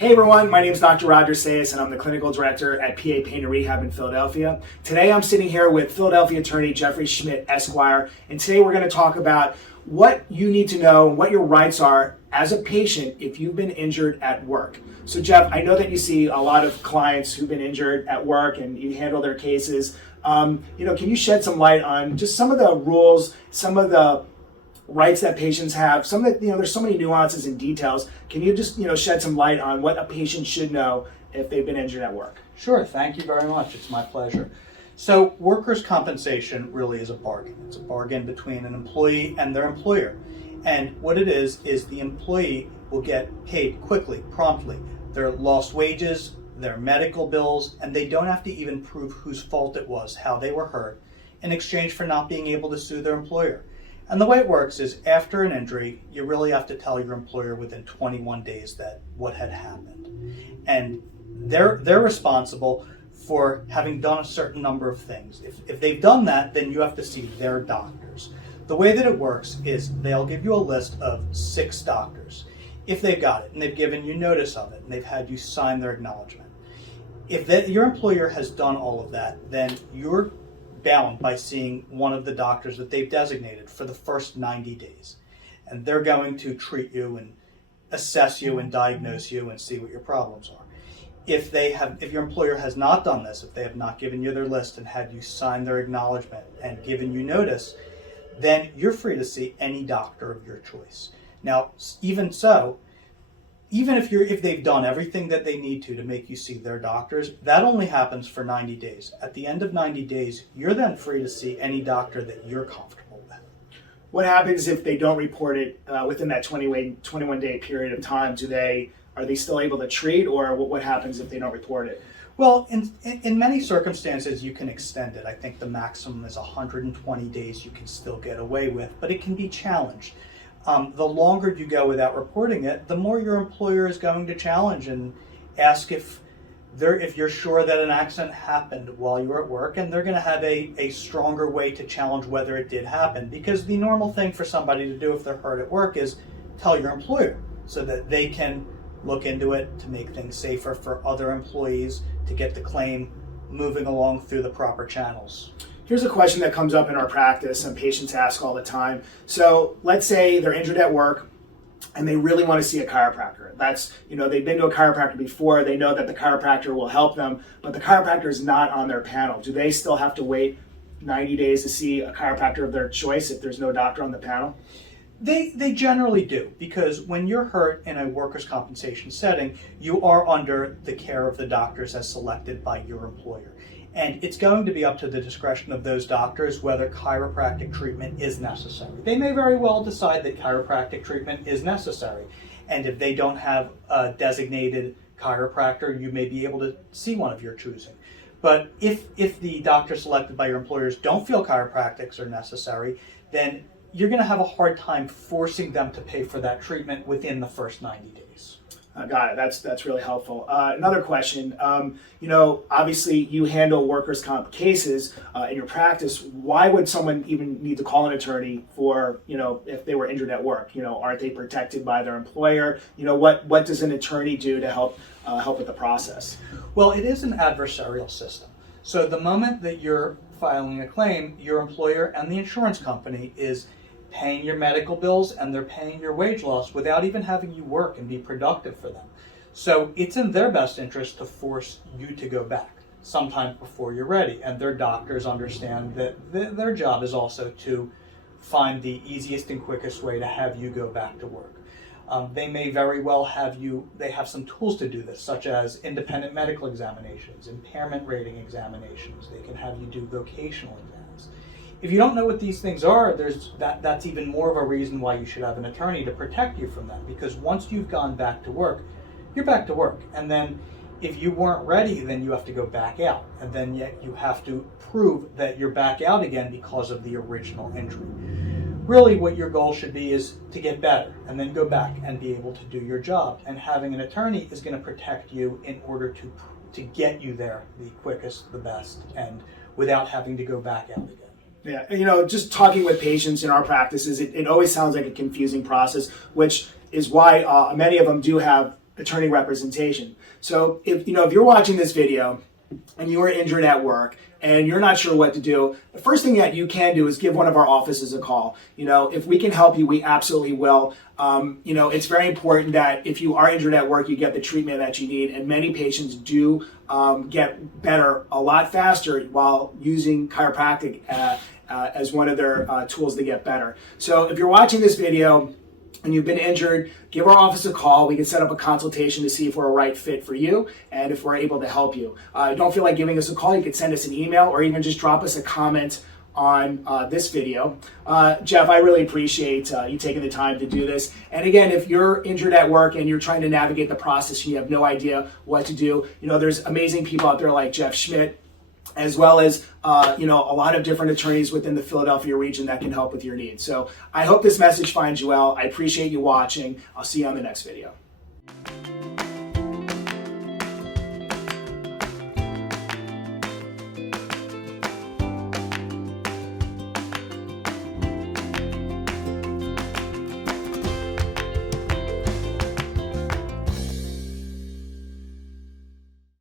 Hey everyone, my name is Dr. Roger Saias and I'm the clinical director at PA Pain and Rehab in Philadelphia. Today I'm sitting here with Philadelphia attorney Jeffrey Schmidt, Esquire, and today we're going to talk about what you need to know, what your rights are as a patient if you've been injured at work. So Jeff, I know that you see a lot of clients who've been injured at work and you handle their cases. Can you shed some light on just some of the rules, some of the rights that patients have, some of the, there's so many nuances and details. Can you just, shed some light on what a patient should know if they've been injured at work? Sure, thank you very much. It's my pleasure. So workers' compensation really is a bargain. It's a bargain between an employee and their employer. And what it is the employee will get paid quickly, promptly. Their lost wages, their medical bills, and they don't have to even prove whose fault it was, how they were hurt, in exchange for not being able to sue their employer. And the way it works is after an injury, you really have to tell your employer within 21 days that what had happened. And they're responsible for having done a certain number of things. If they've done that, then you have to see their doctors. The way that it works is they'll give you a list of 6 doctors. If they've got it and they've given you notice of it and they've had you sign their acknowledgement. If your employer has done all of that, then you're bound by seeing one of the doctors that they've designated for the first 90 days. And they're going to treat you and assess you and diagnose you and see what your problems are. If your employer has not done this, if they have not given you their list and had you sign their acknowledgement and given you notice, then you're free to see any doctor of your choice. Now, even so, even if they've done everything that they need to make you see their doctors, that only happens for 90 days. At the end of 90 days, you're then free to see any doctor that you're comfortable with. What happens if they don't report it within that 21-day period of time? Are they still able to treat, or what happens if they don't report it? Well, in many circumstances, you can extend it. I think the maximum is 120 days you can still get away with, but it can be challenged. The longer you go without reporting it, the more your employer is going to challenge and ask if you're sure that an accident happened while you were at work, and they're going to have a stronger way to challenge whether it did happen. Because the normal thing for somebody to do if they're hurt at work is tell your employer so that they can look into it to make things safer for other employees, to get the claim moving along through the proper channels. Here's a question that comes up in our practice and patients ask all the time. So let's say they're injured at work and they really want to see a chiropractor. They've been to a chiropractor before, they know that the chiropractor will help them, but the chiropractor is not on their panel. Do they still have to wait 90 days to see a chiropractor of their choice if there's no doctor on the panel? They generally do, because when you're hurt in a workers' compensation setting, you are under the care of the doctors as selected by your employer. And it's going to be up to the discretion of those doctors whether chiropractic treatment is necessary. They may very well decide that chiropractic treatment is necessary. And if they don't have a designated chiropractor, you may be able to see one of your choosing. But if the doctors selected by your employers don't feel chiropractics are necessary, then you're going to have a hard time forcing them to pay for that treatment within the first 90 days. Got it. That's really helpful. Another question, obviously you handle workers' comp cases in your practice. Why would someone even need to call an attorney for, if they were injured at work? Aren't they protected by their employer? What does an attorney do to help with the process? Well, it is an adversarial system. So the moment that you're filing a claim, your employer and the insurance company is paying your medical bills and they're paying your wage loss without even having you work and be productive for them. So it's in their best interest to force you to go back sometime before you're ready. And their doctors understand that their job is also to find the easiest and quickest way to have you go back to work. They may very well they have some tools to do this, such as independent medical examinations, impairment rating examinations. They can have you do vocational exams. If you don't know what these things are, that's even more of a reason why you should have an attorney to protect you from them. Because once you've gone back to work, you're back to work. And then if you weren't ready, then you have to go back out. And then yet you have to prove that you're back out again because of the original injury. Really what your goal should be is to get better and then go back and be able to do your job. And having an attorney is going to protect you in order to get you there the quickest, the best, and without having to go back out again. Yeah, just talking with patients in our practices, it always sounds like a confusing process, which is why many of them do have attorney representation. So if you're watching this video and you are injured at work and you're not sure what to do, the first thing that you can do is give one of our offices a call. If we can help you, we absolutely will. It's very important that if you are injured at work, you get the treatment that you need, and many patients do get better a lot faster while using chiropractic as one of their tools to get better. So if you're watching this video and you've been injured, give our office a call. We can set up a consultation to see if we're a right fit for you and if we're able to help you. Don't feel like giving us a call, you can send us an email or even just drop us a comment on this video. Jeff, I really appreciate you taking the time to do this. And again, if you're injured at work and you're trying to navigate the process and you have no idea what to do, there's amazing people out there like Jeff Schmidt, as well as a lot of different attorneys within the Philadelphia region that can help with your needs. So I hope this message finds you well. I appreciate you watching. I'll see you on the next video.